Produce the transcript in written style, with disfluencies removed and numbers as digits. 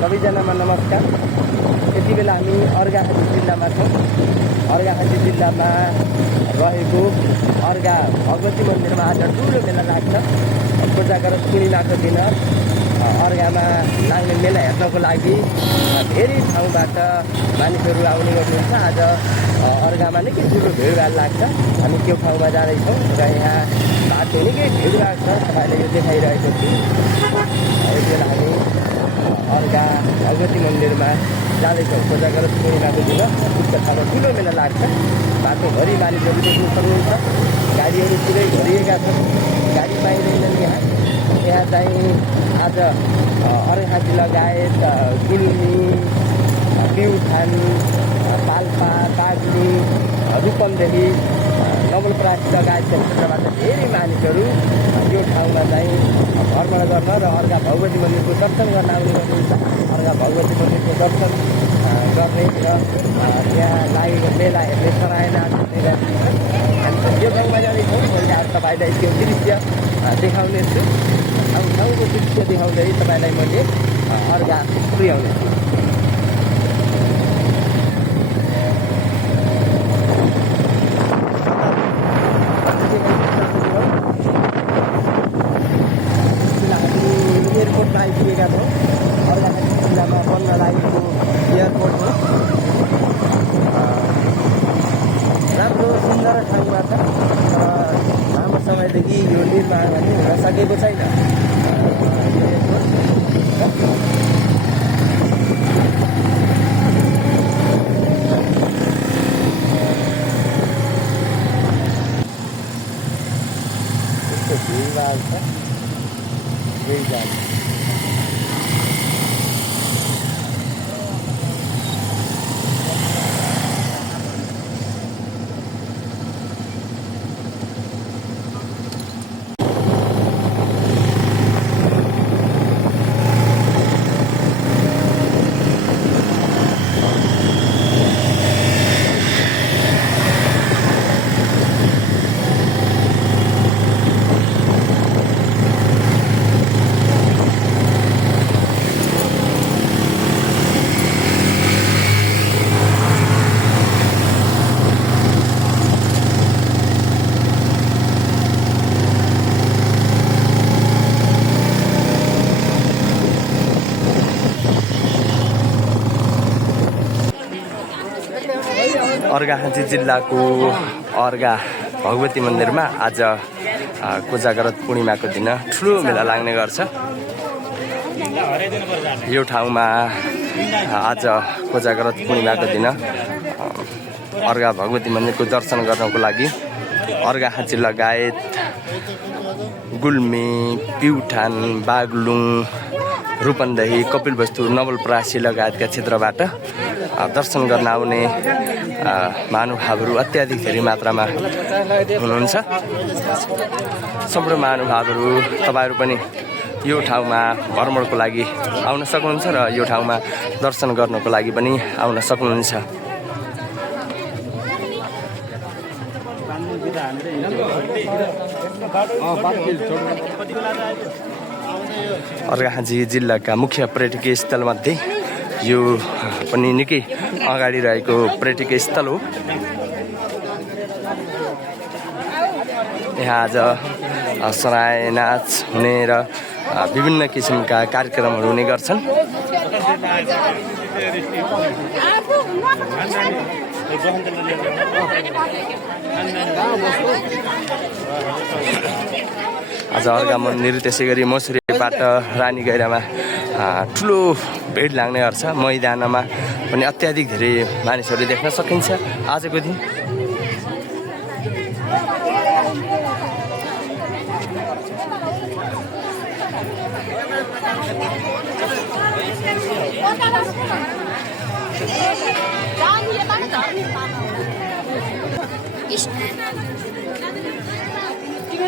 सबैजनामा नमस्कार। यति बेला हामी अर्घाखाँची जिल्लामा छौँ। अर्घाखाँची जिल्लामा रहेको अर्घा भगवती मन्दिरमा आज ठुलो मेला लाग्छ। कोजागरत पूर्णिमाको दिन अर्घामा लाग्ने मेला हेर्नको लागि धेरै ठाउँबाट मानिसहरू आउने गर्नुहुन्छ। आज अर्घामा निकै ठुलो भिडभाड लाग्छ। हामी त्यो ठाउँमा जाँदैछौँ र यहाँ बाटो निकै भिडभाड छ, तपाईँले यो देखाइरहेको छु। यति बेला हामी अर्घा भगवती मन्दिरमा जाँदैछौँ। कोजागरत पूर्णिमाको दिन उक्त ठाउँमा ठुलो मेला लाग्छ। बाटोभरि मानिसहरू देख्नु सक्नुहुन्छ। गाडीहरू पुरै भरिएका छन्, गाडी पाइँदैनन्। यहाँ चाहिँ आज अर्घाखाँची लगायत गुल्मी, प्युठान, पाल्पा, बागलुङ, रूपन्देही, नवलपरासी लगायतका क्षेत्रबाट धेरै मानिसहरू यो ठाउँमा चाहिँ भ्रमण गर्न र अर्घा भगवती मन्दिरको दर्शन गर्न आउने गर्नुहुन्छ। अर्घा भगवती मन्दिरको दर्शन गर्ने र त्यहाँ लागेको मेला हेर्ने सराहना यो ठाउँमा जाँदैछौँ। मैले आज तपाईँलाई त्यो दृश्य देखाउनेछु। ठाउँको दृश्य देखाउँदै तपाईँलाई मैले अर्घा पुर्याउनेछु। एयरपोर्टमा आइपुगेका छौँ। अर्घाखाँची जिल्लामा बन्न लागेको एयरपोर्ट हो। राम्रो सुन्दर ठाउँमा छ र लामो समयदेखि यो निर्माण हुन सकेको छैन। यस्तो भिडभाड छ। अर्घाखाँची जिल्लाको अर्घा भगवती मन्दिरमा आज कोजागरत पूर्णिमाको दिन ठुलो मेला लाग्ने गर्छ। यो ठाउँमा आज कोजागरत पूर्णिमाको दिन अर्घा भगवती मन्दिरको दर्शन गर्नको लागि अर्घाखाँची लगायत गुल्मी, प्युठान, बागलुङ, रूपन्देही, कपिलवस्तु, नवलपरासी लगायतका क्षेत्रबाट दर्शन गर्न आउने महानुभावहरू अत्याधिक धेरै मात्रामा हुनुहुन्छ। सम्पूर्ण महानुभावहरू तपाईँहरू पनि यो ठाउँमा भ्रमणको लागि आउन सक्नुहुन्छ र यो ठाउँमा दर्शन गर्नको लागि पनि आउन सक्नुहुन्छ। अर्घाखाँची जिल्लाका मुख्य पर्यटकीय स्थलमध्ये यो पनि निकै अगाडि रहेको पर्यटकीय स्थल हो। यहाँ आज सराय नाच हुने र विभिन्न किसिमका कार्यक्रमहरू हुने गर्छन्। आज अर्घा मन्दिर त्यसै गरी मसुरीबाट रानीगैरामा ठुलो भिड लाग्ने गर्छ। मैदानमा पनि अत्याधिक धेरै मानिसहरू देख्न सकिन्छ आजको दिन। 이거